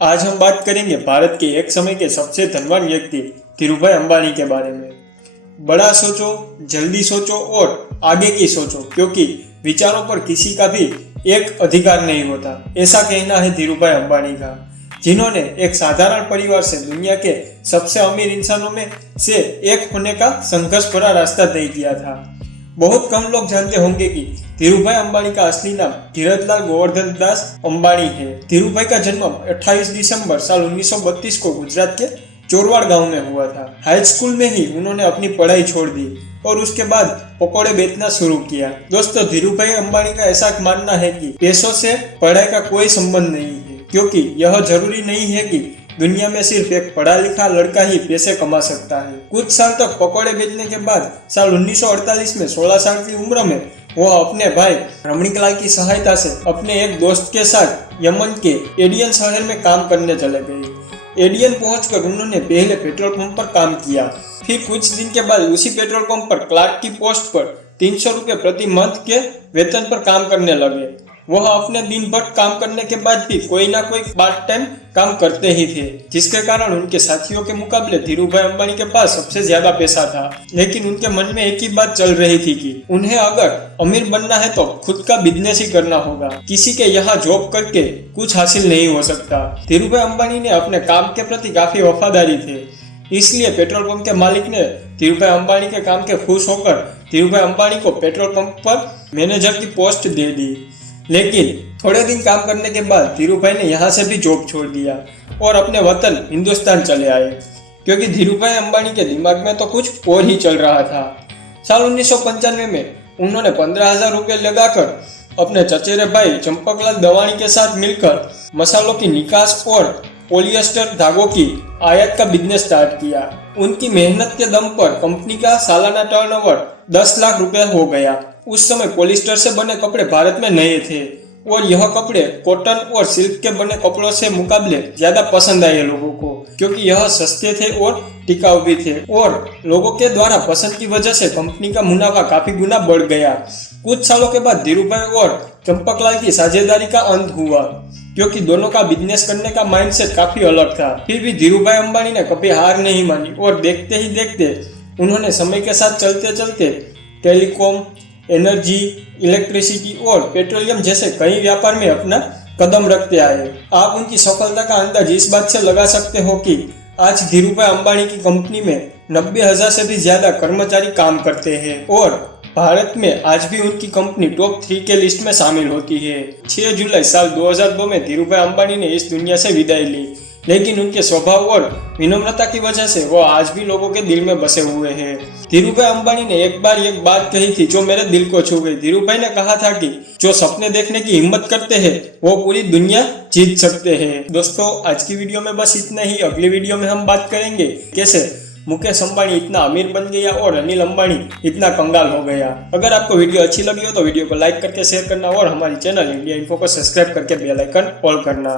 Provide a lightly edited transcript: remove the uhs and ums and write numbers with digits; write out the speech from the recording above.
आज हम बात करेंगे भारत के एक समय के सबसे धनवान व्यक्ति धीरूभाई अंबानी के बारे में। बड़ा सोचो, जल्दी सोचो और आगे की सोचो, क्योंकि विचारों पर किसी का भी एक अधिकार नहीं होता, ऐसा कहना है धीरूभाई अंबानी का, जिन्होंने एक साधारण परिवार से दुनिया के सबसे अमीर इंसानों में से एक होने का संघर्ष भरा रास्ता तय किया था। बहुत कम लोग जानते होंगे कि धीरूभाई अंबानी का असली नाम धीरजलाल गोवर्धन दास अंबानी है। धीरूभाई का जन्म 28 दिसंबर साल 1932 को गुजरात के चोरवाड़ गांव में हुआ था। हाई स्कूल में ही उन्होंने अपनी पढ़ाई छोड़ दी और उसके बाद पकौड़े बेचना शुरू किया। दोस्तों, धीरूभाई अंबानी का ऐसा मानना है कि पैसों से पढ़ाई का कोई संबंध नहीं है, क्योंकि यह जरूरी नहीं है कि दुनिया में सिर्फ एक पढ़ा लिखा लड़का ही पैसे कमा सकता है। कुछ साल तक पकौड़े बेचने के बाद साल 1948 में 16 साल की उम्र में वह अपने भाई रमणीकलाल की सहायता से अपने एक दोस्त के साथ यमन के एडियन शहर में काम करने चले गए। एडियन पहुंचकर उन्होंने पहले पेट्रोल पंप पर काम किया। फिर कुछ दिन के बाद उसी पेट्रोल पंप पर क्लार्क की पोस्ट पर 300 रुपये प्रति मंथ के वेतन पर काम करने लगे। वह अपने दिन भर काम करने के बाद भी कोई ना कोई पार्ट टाइम काम करते ही थे, जिसके कारण उनके साथियों के मुकाबले धीरूभाई अंबानी के पास सबसे ज्यादा पैसा था। लेकिन उनके मन में एक ही बात चल रही थी कि उन्हें अगर अमीर बनना है तो खुद का बिजनेस ही करना होगा, किसी के यहाँ जॉब करके कुछ हासिल नहीं हो सकता। धीरूभाई अंबानी ने अपने काम के प्रति काफी वफादारी थे, इसलिए पेट्रोल पंप के मालिक ने धीरूभाई अंबानी के काम के खुश होकर धीरूभाई अंबानी को पेट्रोल पंप पर मैनेजर की पोस्ट दे दी। लेकिन थोड़े दिन काम करने के बाद धीरूभाई ने यहाँ से भी जॉब छोड़ दिया और अपने वतन हिंदुस्तान चले आए, क्योंकि धीरूभाई अंबानी के दिमाग में तो कुछ और ही चल रहा था। साल 1995 में उन्होंने 15,000 रुपये लगाकर अपने चचेरे भाई चंपकलाल दवानी के साथ मिलकर मसालों की निकास और पॉलिएस्टर धागों की आयात का बिजनेस स्टार्ट किया। उनकी मेहनत के दम पर कंपनी का सालाना टर्नओवर 10 लाख रुपए हो गया। उस समय पॉलिएस्टर से बने कपड़े भारत में नए थे और यह कपड़े कॉटन और सिल्क के बने कपड़ों से मुकाबले ज्यादा पसंद आए लोगों को, क्योंकि यह सस्ते थे और टिकाऊ भी थे। और लोगों के द्वारा पसंद की वजह से कंपनी का मुनाफा काफी गुना बढ़ गया। कुछ सालों के बाद धीरूभाई और चंपकलाल की साझेदारी का अंत हुआ, क्योंकि दोनों का बिजनेस करने का माइंडसेट काफी अलग था। फिर भी धीरूभाई अंबानी ने कभी हार नहीं मानी और देखते ही देखते उन्होंने समय के साथ चलते चलते टेलीकॉम, एनर्जी, इलेक्ट्रिसिटी और पेट्रोलियम जैसे कई व्यापार में अपना कदम रखते आए। आप उनकी सफलता का अंदाज इस बात से लगा सकते हो कि आज धीरूभाई अंबानी की कंपनी में 90,000 से भी ज्यादा कर्मचारी काम करते हैं और भारत में आज भी उनकी कंपनी टॉप 3 के लिस्ट में शामिल होती है। 6 जुलाई साल 2002 में धीरूभाई अंबानी ने इस दुनिया से विदाई ली, लेकिन उनके स्वभाव और विनम्रता की वजह से वो आज भी लोगों के दिल में बसे हुए हैं। धीरूभाई अंबानी ने एक बात कही थी जो मेरे दिल को छू गई। धीरूभाई ने कहा था कि जो सपने देखने की हिम्मत करते हैं वो पूरी दुनिया जीत सकते हैं। दोस्तों, आज की वीडियो में बस इतना ही। अगली वीडियो में हम बात करेंगे कैसे मुकेश अंबानी इतना अमीर बन गया और अनिल अंबानी इतना कंगाल हो गया। अगर आपको वीडियो अच्छी लगी हो तो वीडियो को लाइक करके शेयर करना और हमारी चैनल इंडिया इन्फो को सब्सक्राइब करके बेल आइकन ऑल करना।